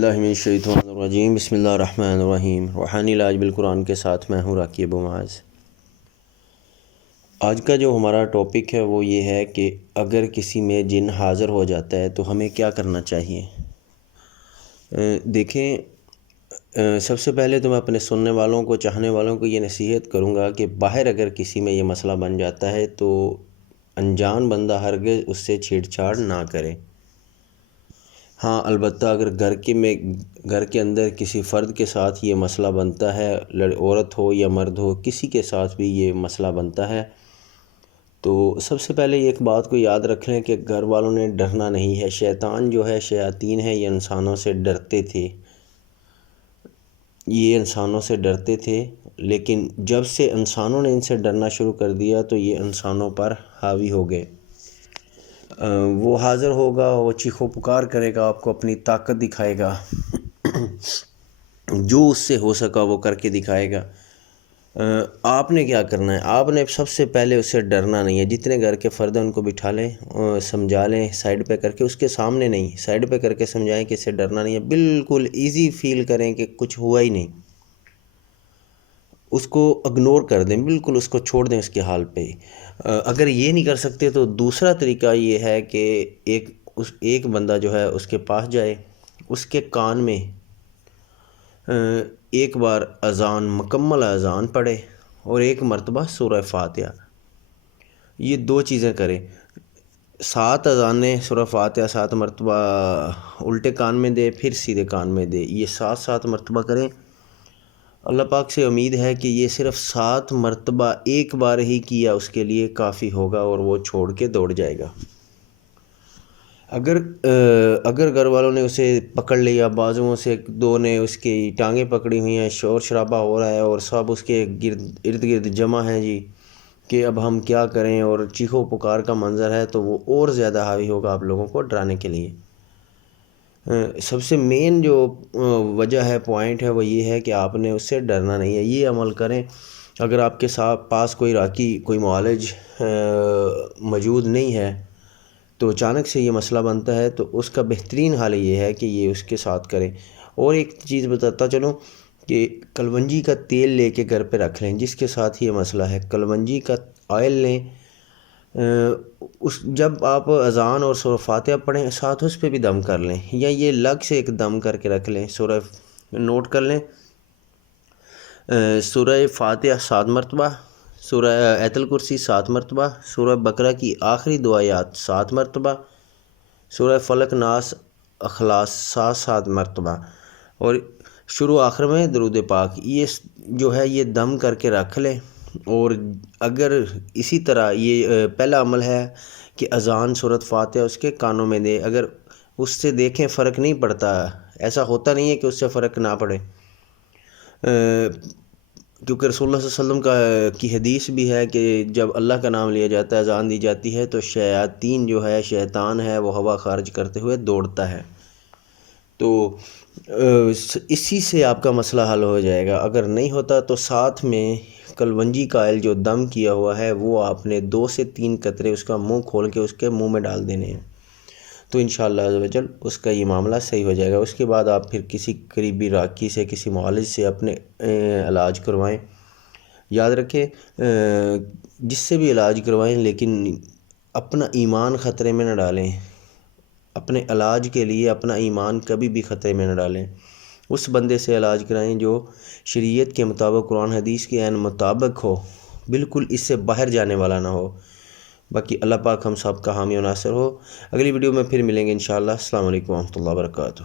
باللہ من الشیطان الرجیم بسم اللہ الرحمن الرحیم۔ روحانی علاج بالقرآن کے ساتھ میں ہوں راکی ابو معاذ۔ آج کا جو ہمارا ٹاپک ہے وہ یہ ہے کہ اگر کسی میں جن حاضر ہو جاتا ہے تو ہمیں کیا کرنا چاہیے۔ دیکھیں، سب سے پہلے تو میں اپنے سننے والوں کو، چاہنے والوں کو یہ نصیحت کروں گا کہ باہر اگر کسی میں یہ مسئلہ بن جاتا ہے تو انجان بندہ ہرگز اس سے چھیڑ چھاڑ نہ کرے۔ ہاں، البتہ اگر گھر کے اندر کسی فرد کے ساتھ یہ مسئلہ بنتا ہے، عورت ہو یا مرد ہو، کسی کے ساتھ بھی یہ مسئلہ بنتا ہے، تو سب سے پہلے ایک بات کو یاد رکھ لیں کہ گھر والوں نے ڈرنا نہیں ہے۔ شیطان جو ہے، شیاطین ہے، یہ انسانوں سے ڈرتے تھے، لیکن جب سے انسانوں نے ان سے ڈرنا شروع کر دیا تو یہ انسانوں پر حاوی ہو گئے۔ وہ حاضر ہوگا، وہ چیخو پکار کرے گا، آپ کو اپنی طاقت دکھائے گا، جو اس سے ہو سکا وہ کر کے دکھائے گا۔ آپ نے کیا کرنا ہے؟ آپ نے سب سے پہلے اس سے ڈرنا نہیں ہے۔ جتنے گھر کے فرد ہیں ان کو بٹھا لیں، سمجھا لیں، سائڈ پہ کر کے، اس کے سامنے نہیں، سائڈ پہ کر کے سمجھائیں کہ اس سے ڈرنا نہیں ہے۔ بالکل ایزی فیل کریں کہ کچھ ہوا ہی نہیں، اس کو اگنور کر دیں، بالکل اس کو چھوڑ دیں اس کے حال پہ۔ اگر یہ نہیں کر سکتے تو دوسرا طریقہ یہ ہے کہ ایک بندہ جو ہے اس کے پاس جائے، اس کے کان میں ایک بار اذان، مکمل اذان پڑھے اور ایک مرتبہ سورہ فاتحہ، یہ دو چیزیں کرے۔ 7 اذانیں، سورہ فاتحہ 7 مرتبہ الٹے کان میں دے، پھر سیدھے کان میں دے، یہ 7 مرتبہ کریں۔ اللہ پاک سے امید ہے کہ یہ صرف 7 مرتبہ ایک بار ہی کیا اس کے لیے کافی ہوگا اور وہ چھوڑ کے دوڑ جائے گا۔ اگر گھر والوں نے اسے پکڑ لیا، بازوؤں سے دو نے اس کی ٹانگیں پکڑی ہوئی ہیں، شور شرابہ ہو رہا ہے اور سب اس کے ارد گرد جمع ہیں جی کہ اب ہم کیا کریں، اور چیخو پکار کا منظر ہے، تو وہ اور زیادہ حاوی ہوگا آپ لوگوں کو ڈرانے کے لیے۔ سب سے مین جو وجہ ہے، پوائنٹ ہے، وہ یہ ہے کہ آپ نے اس سے ڈرنا نہیں ہے۔ یہ عمل کریں۔ اگر آپ کے پاس کوئی راکی، کوئی معالج موجود نہیں ہے تو اچانک سے یہ مسئلہ بنتا ہے تو اس کا بہترین حل یہ ہے کہ یہ اس کے ساتھ کریں۔ اور ایک چیز بتاتا چلوں کہ کلونجی کا تیل لے کے گھر پہ رکھ لیں، جس کے ساتھ یہ مسئلہ ہے، کلونجی کا آئل لیں، جب آپ اذان اور سورہ فاتحہ پڑھیں ساتھ اس پہ بھی دم کر لیں، یا یہ الگ سے ایک دم کر کے رکھ لیں۔ سورہ نوٹ کر لیں، سورہ فاتحہ 7 مرتبہ، سورہ آیت الکرسی 7 مرتبہ، سورہ بقرہ کی آخری 2 آیات 7 مرتبہ، سورہ فلق ناس اخلاص 7 مرتبہ، اور شروع آخر میں درود پاک۔ یہ جو ہے یہ دم کر کے رکھ لیں۔ اور اگر اسی طرح یہ پہلا عمل ہے کہ اذان سورۃ فاتحہ اس کے کانوں میں دے، اگر اس سے دیکھیں فرق نہیں پڑتا، ایسا ہوتا نہیں ہے کہ اس سے فرق نہ پڑے، کیونکہ رسول اللہ صلی اللہ علیہ وسلم کی حدیث بھی ہے کہ جب اللہ کا نام لیا جاتا ہے، اذان دی جاتی ہے، تو شیاطین جو ہے، شیطان ہے، وہ ہوا خارج کرتے ہوئے دوڑتا ہے۔ تو اسی سے آپ کا مسئلہ حل ہو جائے گا۔ اگر نہیں ہوتا تو ساتھ میں کلونجی کا آئل جو دم کیا ہوا ہے وہ آپ نے 2 سے 3 قطرے اس کا منہ کھول کے اس کے منہ میں ڈال دینے ہیں، تو انشاءاللہ عز و جل اس کا یہ معاملہ صحیح ہو جائے گا۔ اس کے بعد آپ پھر کسی قریبی راکی سے، کسی معالج سے اپنے علاج کروائیں۔ یاد رکھیں، جس سے بھی علاج کروائیں لیکن اپنا ایمان خطرے میں نہ ڈالیں، اپنے علاج کے لیے اپنا ایمان کبھی بھی خطرے میں نہ ڈالیں۔ اس بندے سے علاج کرائیں جو شریعت کے مطابق، قرآن حدیث کے عین مطابق ہو، بالکل اس سے باہر جانے والا نہ ہو۔ باقی اللہ پاک ہم سب کا حامی و ناصر ہو۔ اگلی ویڈیو میں پھر ملیں گے انشاءاللہ۔ السلام علیکم ورحمۃ اللہ وبرکاتہ۔